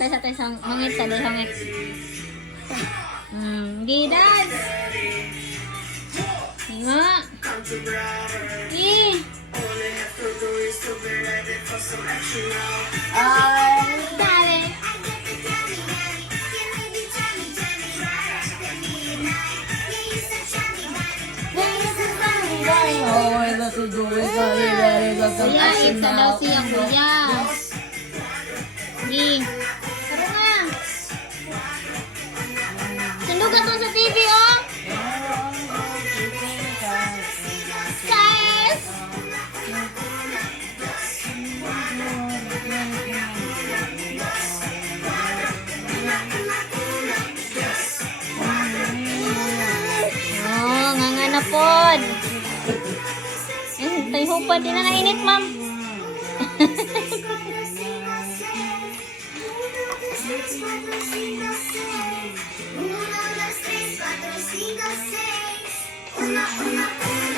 Satay sang mangit sa day hangit. Gidan. Nga. Dale. Kuya, isa daw siya, kuya. Gi. Tara nga. Sundugan to sa TV, oh. Guys. Oh, nga na pod. Tayo hupad din na nainit, ma'am. 1, 2, 3, 4, 5, 6, 1, 1, 2.